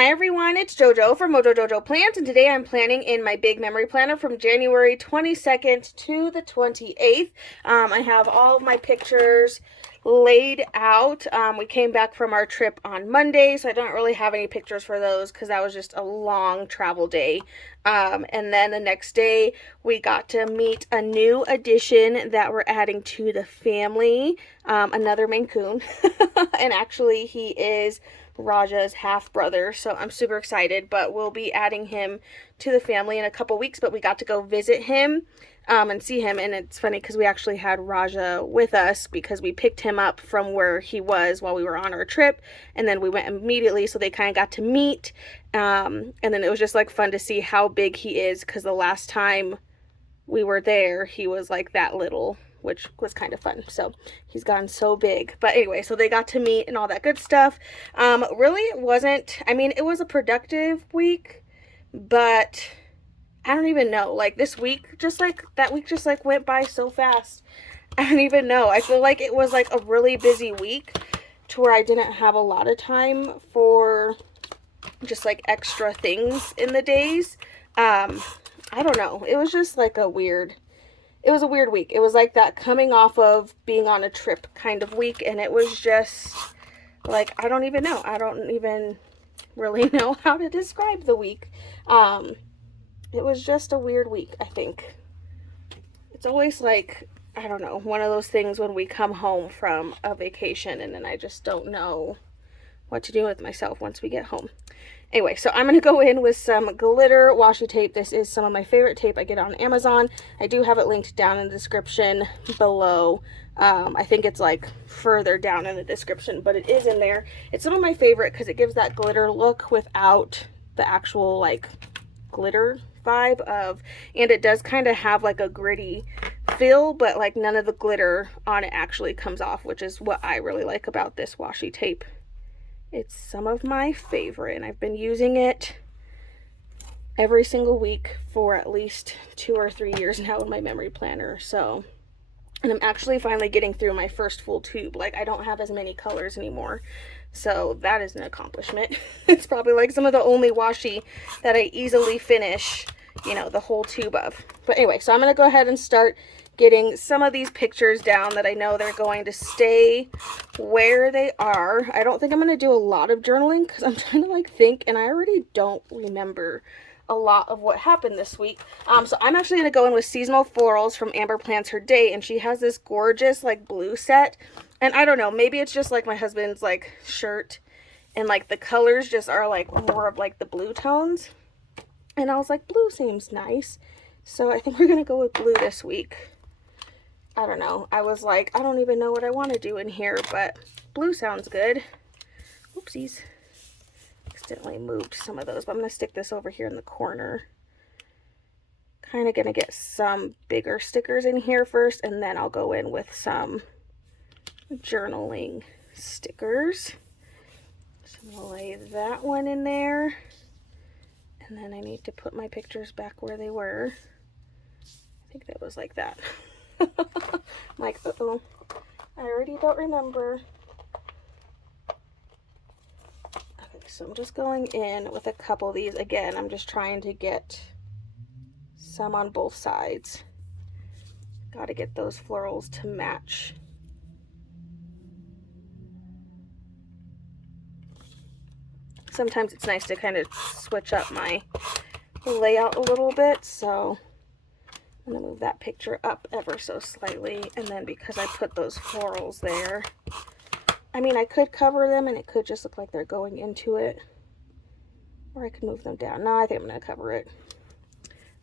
Hi everyone, it's JoJo from Mojo Jojo Plants, and today I'm planning in my big memory planner from January 22nd to the 28th. I have all of my pictures laid out. We came back from our trip on Monday, so I don't really have any pictures for those because that was just a long travel day. And then the next day we got to meet a new addition that we're adding to the family, another Maine Coon. And actually he is Raja's half brother, so I'm super excited. But we'll be adding him to the family in a couple weeks. But we got to go visit him and see him, and it's funny because we actually had Raja with us because we picked him up from where he was while we were on our trip, and then we went immediately, so they kind of got to meet. And then it was just like fun to see how big he is, because the last time we were there he was like that little, which was kind of fun. So he's gotten so big. But anyway, so they got to meet and all that good stuff. Really, it wasn't, I mean, it was a productive week, but I don't even know. Like this week, that week just like went by so fast. I don't even know. I feel like it was like a really busy week to where I didn't have a lot of time for just like extra things in the days. I don't know. It was just like it was a weird week. It was like that coming off of being on a trip kind of week, and it was just like, I don't even know. I don't even really know how to describe the week. It was just a weird week, I think. It's always like, I don't know, one of those things when we come home from a vacation and then I just don't know what to do with myself once we get home. Anyway, so I'm going to go in with some glitter washi tape. This is some of my favorite tape I get on Amazon. I do have it linked down in the description below. I think it's like further down in the description, but it is in there. It's some of my favorite because it gives that glitter look without the actual like glitter vibe of, and it does kind of have like a gritty feel, but like none of the glitter on it actually comes off, which is what I really like about this washi tape. It's some of my favorite, and I've been using it every single week for at least 2 or 3 years now in my memory planner. So, and I'm actually finally getting through my first full tube. Like, I don't have as many colors anymore, so that is an accomplishment. It's probably like some of the only washi that I easily finish, you know, the whole tube of. But anyway, so I'm going to go ahead and start getting some of these pictures down that I know they're going to stay where they are. I don't think I'm going to do a lot of journaling because I'm trying to like think, and I already don't remember a lot of what happened this week. So I'm actually going to go in with Seasonal Florals from Amber Plants Her Day, and she has this gorgeous like blue set. And I don't know, maybe it's just like my husband's like shirt, and like the colors just are like more of like the blue tones. And I was like, blue seems nice. So I think we're going to go with blue this week. I don't know. I was like, I don't even know what I want to do in here, but blue sounds good. Oopsies. Accidentally moved some of those, but I'm going to stick this over here in the corner. Kind of going to get some bigger stickers in here first, and then I'll go in with some journaling stickers. So I'm going to lay that one in there. And then I need to put my pictures back where they were. I think that was like that. I'm like, uh-oh, I already don't remember. Okay, so I'm just going in with a couple of these. Again, I'm just trying to get some on both sides. Got to get those florals to match. Sometimes it's nice to kind of switch up my layout a little bit, so I'm going to move that picture up ever so slightly, and then because I put those florals there, I mean, I could cover them and it could just look like they're going into it, or I could move them down. No, I think I'm going to cover it.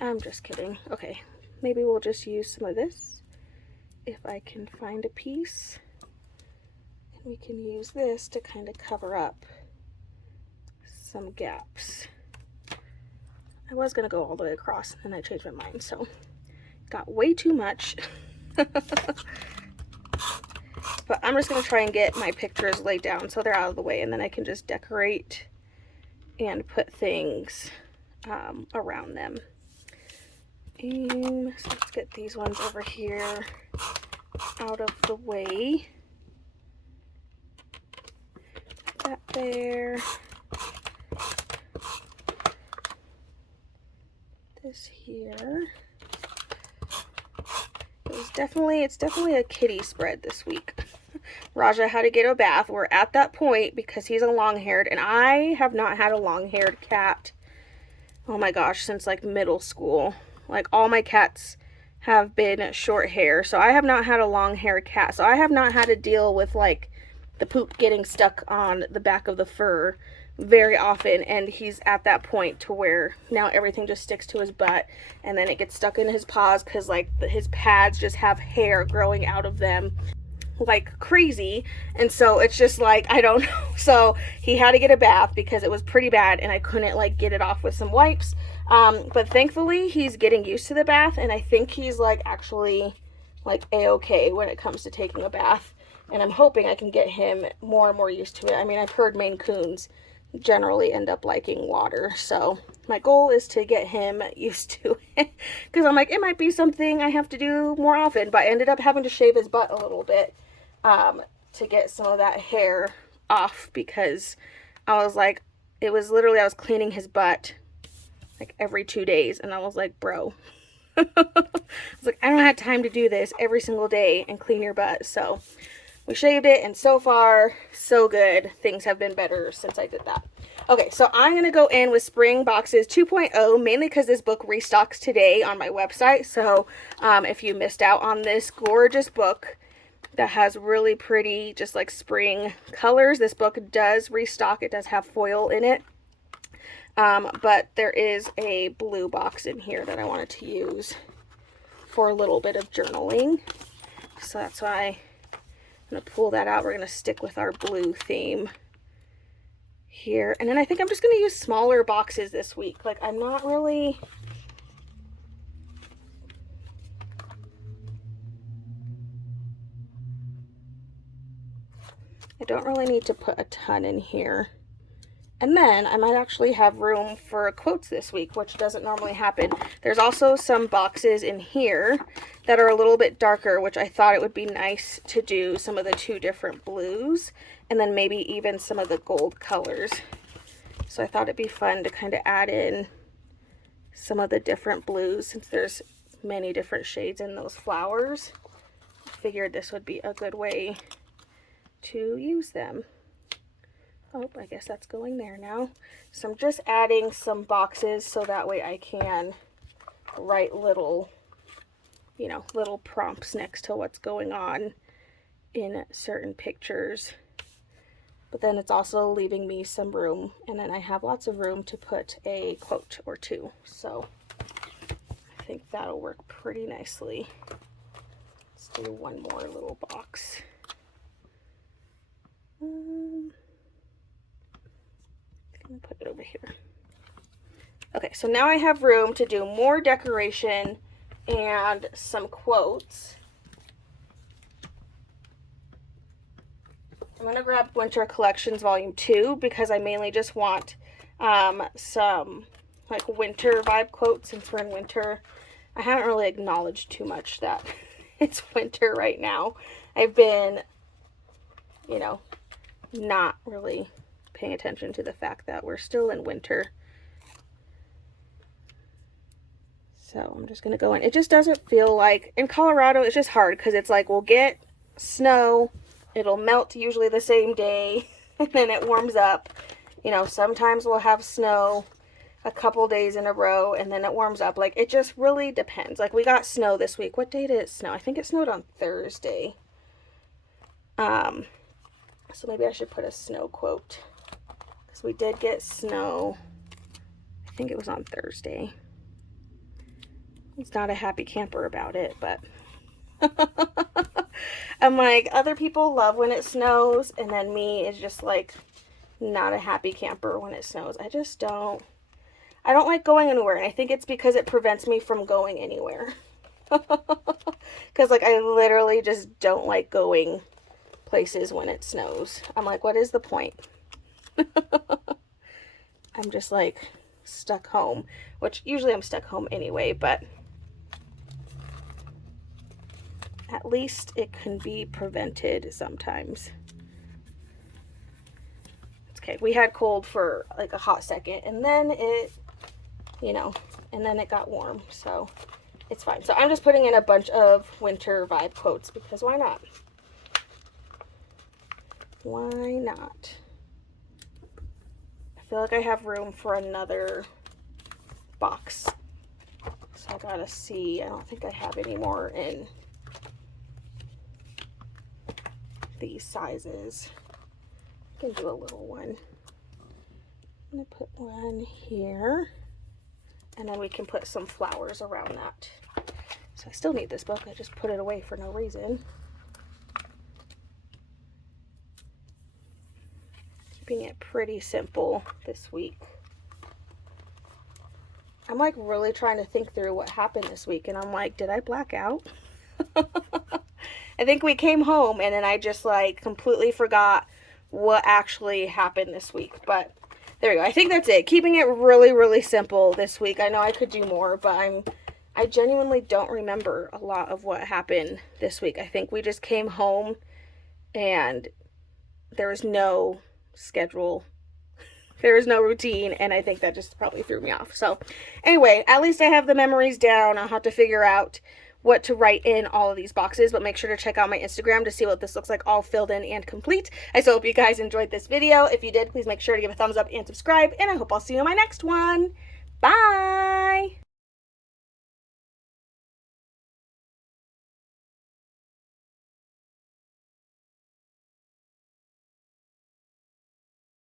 I'm just kidding. Okay, maybe we'll just use some of this if I can find a piece, and we can use this to kind of cover up some gaps. I was going to go all the way across and I changed my mind, so got way too much. But I'm just going to try and get my pictures laid down so they're out of the way, and then I can just decorate and put things around them. And so let's get these ones over here out of the way. That there. is here. It's definitely a kitty spread this week. Raja had to get a bath. We're at that point because he's a long-haired, and I have not had a long-haired cat, oh my gosh, since like middle school. Like all my cats have been short hair, so I have not had a long-haired cat. So I have not had to deal with like the poop getting stuck on the back of the fur very often, and he's at that point to where now everything just sticks to his butt, and then it gets stuck in his paws because like his pads just have hair growing out of them like crazy, and so it's just like, I don't know. So he had to get a bath because it was pretty bad, and I couldn't like get it off with some wipes, but thankfully he's getting used to the bath, and I think he's like actually like a-okay when it comes to taking a bath, and I'm hoping I can get him more and more used to it. I mean, I've heard Maine Coons generally end up liking water, so my goal is to get him used to it, because I'm like, it might be something I have to do more often. But I ended up having to shave his butt a little bit to get some of that hair off, because I was like, it was literally, I was cleaning his butt like every 2 days, and I was like, bro, I was like, I don't have time to do this every single day and clean your butt. So we shaved it, and so far, so good. Things have been better since I did that. Okay, so I'm going to go in with Spring Boxes 2.0, mainly because this book restocks today on my website. So if you missed out on this gorgeous book that has really pretty, just like spring colors, this book does restock. It does have foil in it. But there is a blue box in here that I wanted to use for a little bit of journaling. So that's why I'm going to pull that out. We're going to stick with our blue theme here. And then I think I'm just going to use smaller boxes this week. Like, I'm not really... I don't really need to put a ton in here. And then I might actually have room for quotes this week, which doesn't normally happen. There's also some boxes in here that are a little bit darker, which I thought it would be nice to do some of the 2 different blues, and then maybe even some of the gold colors. So I thought it'd be fun to kind of add in some of the different blues, since there's many different shades in those flowers. I figured this would be a good way to use them. Oh, I guess that's going there now. So I'm just adding some boxes so that way I can write little, you know, little prompts next to what's going on in certain pictures. But then it's also leaving me some room, and then I have lots of room to put a quote or 2. So I think that'll work pretty nicely. Let's do one more little box. Put it over here. Okay, so now I have room to do more decoration and some quotes. I'm going to grab Winter Collections Volume 2 because I mainly just want some like winter vibe quotes, since we're in winter. I haven't really acknowledged too much that it's winter right now. I've been, you know, not really paying attention to the fact that we're still in winter. So I'm just going to go in. It just doesn't feel like, in Colorado, it's just hard because it's like, we'll get snow, it'll melt usually the same day, and then it warms up. You know, sometimes we'll have snow a couple days in a row, and then it warms up. Like, it just really depends. Like, we got snow this week. What day did it snow? I think it snowed on Thursday. So maybe I should put a snow quote. We did get snow. I think it was on Thursday. It's not a happy camper about it, but I'm like, other people love when it snows, and then me is just like not a happy camper when it snows. I just don't. I don't like going anywhere, and I think it's because it prevents me from going anywhere. Because like, I literally just don't like going places when it snows. I'm like, what is the point? I'm just like stuck home, which usually I'm stuck home anyway, but at least it can be prevented sometimes. Okay, we had cold for like a hot second, and then it, you know, and then it got warm, so it's fine. So I'm just putting in a bunch of winter vibe quotes because why not? Why not? I feel like I have room for another box. So I gotta see. I don't think I have any more in these sizes. I can do a little one. I'm gonna put one here. And then we can put some flowers around that. So I still need this book. I just put it away for no reason. Keeping it pretty simple this week. I'm like really trying to think through what happened this week, and I'm like, did I black out? I think we came home and then I just like completely forgot what actually happened this week. But there we go. I think that's it. Keeping it really, really simple this week. I know I could do more, but I genuinely don't remember a lot of what happened this week. I think we just came home and there was no schedule. There was no routine, and I think that just probably threw me off. So anyway, at least I have the memories down. I'll have to figure out what to write in all of these boxes, but make sure to check out my Instagram to see what this looks like all filled in and complete. I so hope you guys enjoyed this video. If you did, please make sure to give a thumbs up and subscribe, and I hope I'll see you in my next one. Bye!